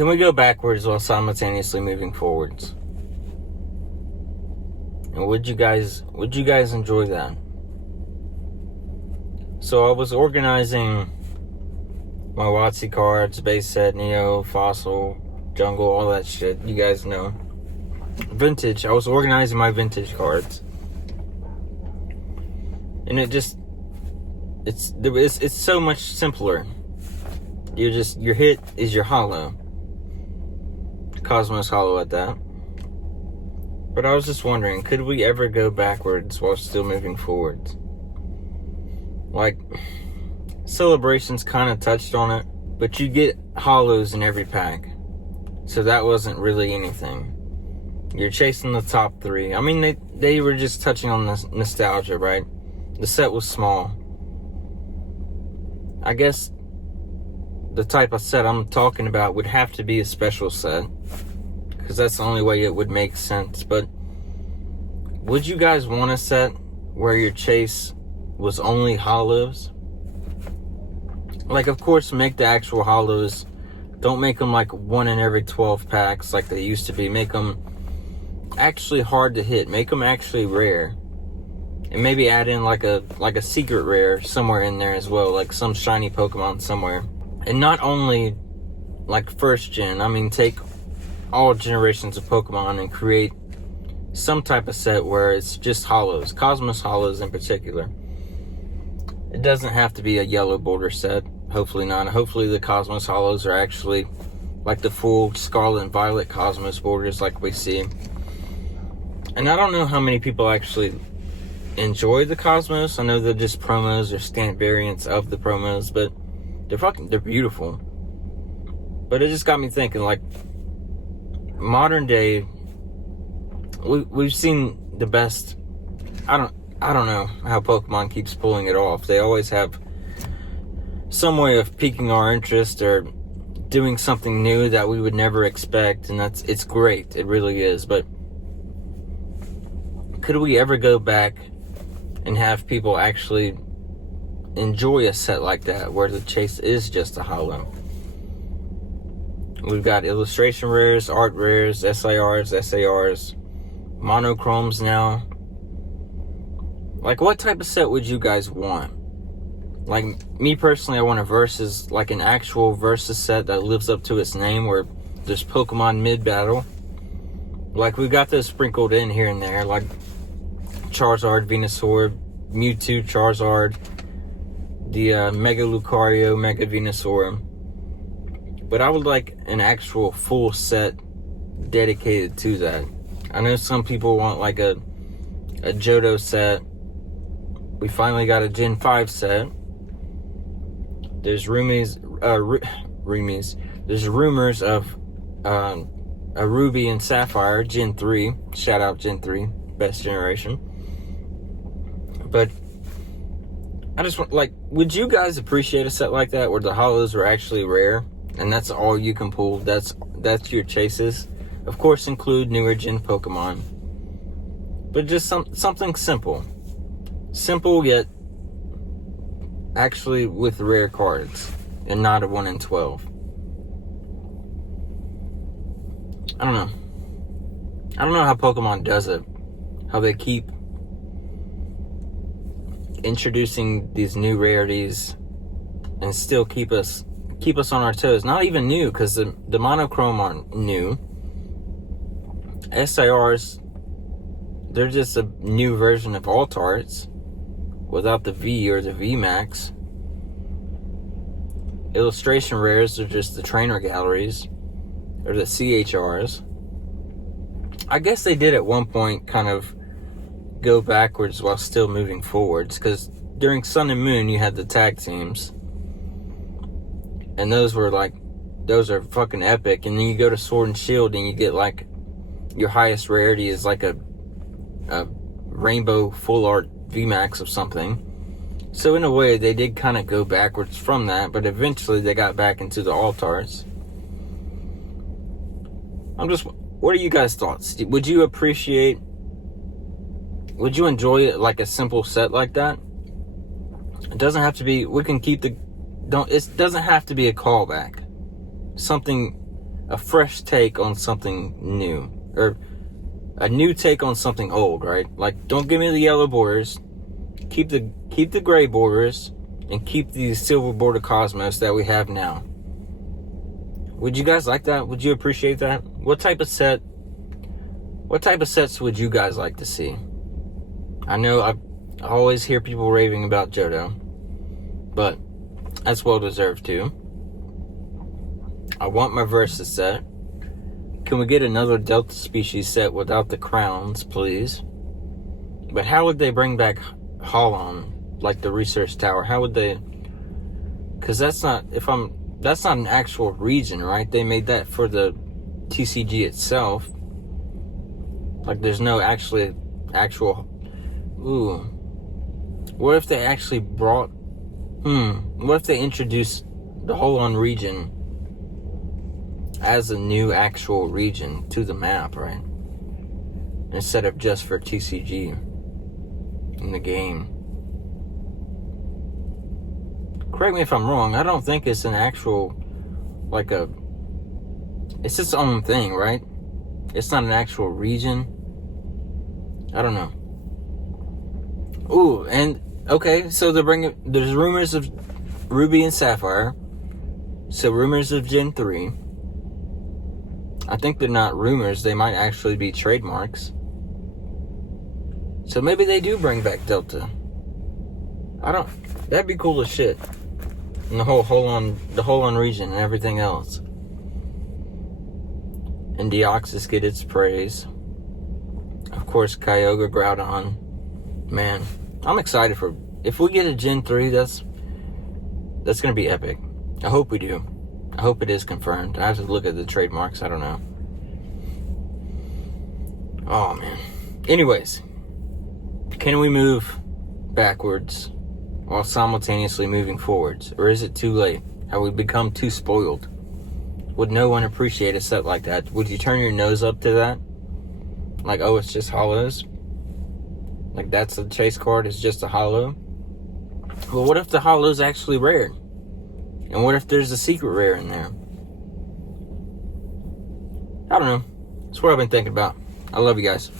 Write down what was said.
can we go backwards while simultaneously moving forwards? And would you guys enjoy that? So I was organizing my WotC cards, base set, Neo, Fossil, Jungle, all that shit. You guys know. Vintage. I was organizing my vintage cards. And it's so much simpler. Your hit is your holo. Cosmos holo at that. But I was just wondering, could we ever go backwards while still moving forwards? Like, Celebrations kind of touched on it, but you get holos in every pack. So that wasn't really anything. You're chasing the top 3. I mean, they were just touching on the nostalgia, right? The set was small. I guess the type of set I'm talking about would have to be a special set, because that's the only way it would make sense. But would you guys want a set where your chase was only holos? Like, of course, make the actual holos. Don't make them like 1 in every 12 packs like they used to be. Make them actually hard to hit. Make them actually rare. And maybe add in like a secret rare somewhere in there as well. Like some shiny Pokemon somewhere. And not only like first gen. I mean, take all generations of Pokemon and create some type of set where it's just holos. Cosmos holos in particular. It doesn't have to be a yellow border set. Hopefully not. Hopefully the Cosmos holos are actually like the full Scarlet and Violet Cosmos borders like we see. And I don't know how many people actually enjoy the Cosmos. I know they're just promos or stamp variants of the promos, but they're beautiful. But it just got me thinking, like, modern day, we've seen the best. I don't know how Pokemon keeps pulling it off. They always have some way of piquing our interest or doing something new that we would never expect, and it's great. It really is. But could we ever go back and have people actually enjoy a set like that where the chase is just a holo? We've got illustration rares, art rares, SARs, monochromes now. Like, what type of set would you guys want? Like, me personally, I want a versus, like an actual versus set that lives up to its name, where there's Pokemon mid-battle. Like, we got those sprinkled in here and there, like Charizard, Venusaur, Mewtwo, Charizard, the Mega Lucario, Mega Venusaur. But I would like an actual full set dedicated to that. I know some people want like a Johto set. We finally got a Gen 5 set. There's rumors of a Ruby and Sapphire Gen 3. Shout out Gen 3, best generation. But I just want, like, would you guys appreciate a set like that where the holos are actually rare and that's all you can pull? That's your chases. Of course, include newer gen Pokemon, but just something simple yet actually with rare cards and not a 1 in 12. I don't know how Pokemon does it, how they keep introducing these new rarities and still keep us on our toes. Not even new, because the monochrome aren't new. SIRs, they're just a new version of Altarts without the V or the VMAX. Illustration rares are just the trainer galleries or the CHRs. I guess they did at one point kind of go backwards while still moving forwards, because during Sun and Moon you had the tag teams, and those are fucking epic. And then you go to Sword and Shield and you get like your highest rarity is like a rainbow full art VMAX of something. So in a way they did kind of go backwards from that, but eventually they got back into the Altarts. What are you guys' thoughts? Would you enjoy it, like a simple set like that? It doesn't have to be, it doesn't have to be a callback. Something a fresh take on something new, or a new take on something old, right? Like, don't give me the yellow borders, keep the gray borders, and keep these silver border Cosmos that we have now. Would you guys like that? Would you appreciate that? What type of sets would you guys like to see? I know I always hear people raving about Johto, but that's well deserved too. I want my Versus set. Can we get another Delta species set without the crowns, please? But how would they bring back Holon, like the research tower? How would they? Because that's not an actual region, right? They made that for the TCG itself. Like, there's no actual. Ooh. What if they actually brought? What if they introduced the Holon region as a new actual region to the map, right? Instead of just for TCG in the game. Correct me if I'm wrong. I don't think it's an actual, it's its own thing, right? It's not an actual region. I don't know. Ooh, and okay, so there's rumors of Ruby and Sapphire. So rumors of Gen 3. I think they're not rumors, they might actually be trademarks. So maybe they do bring back Delta. That'd be cool as shit. And the Holon region and everything else. And Deoxys get its praise. Of course, Kyogre, Groudon. Man, I'm excited for... If we get a Gen 3, that's going to be epic. I hope we do. I hope it is confirmed. I have to look at the trademarks. I don't know. Oh, man. Anyways. Can we move backwards while simultaneously moving forwards? Or is it too late? Have we become too spoiled? Would no one appreciate a set like that? Would you turn your nose up to that? Like, oh, it's just hollows? Like, that's the chase card, it's just a hollow? Well, what if the hollow's actually rare? And what if there's a secret rare in there? I don't know. That's what I've been thinking about. I love you guys.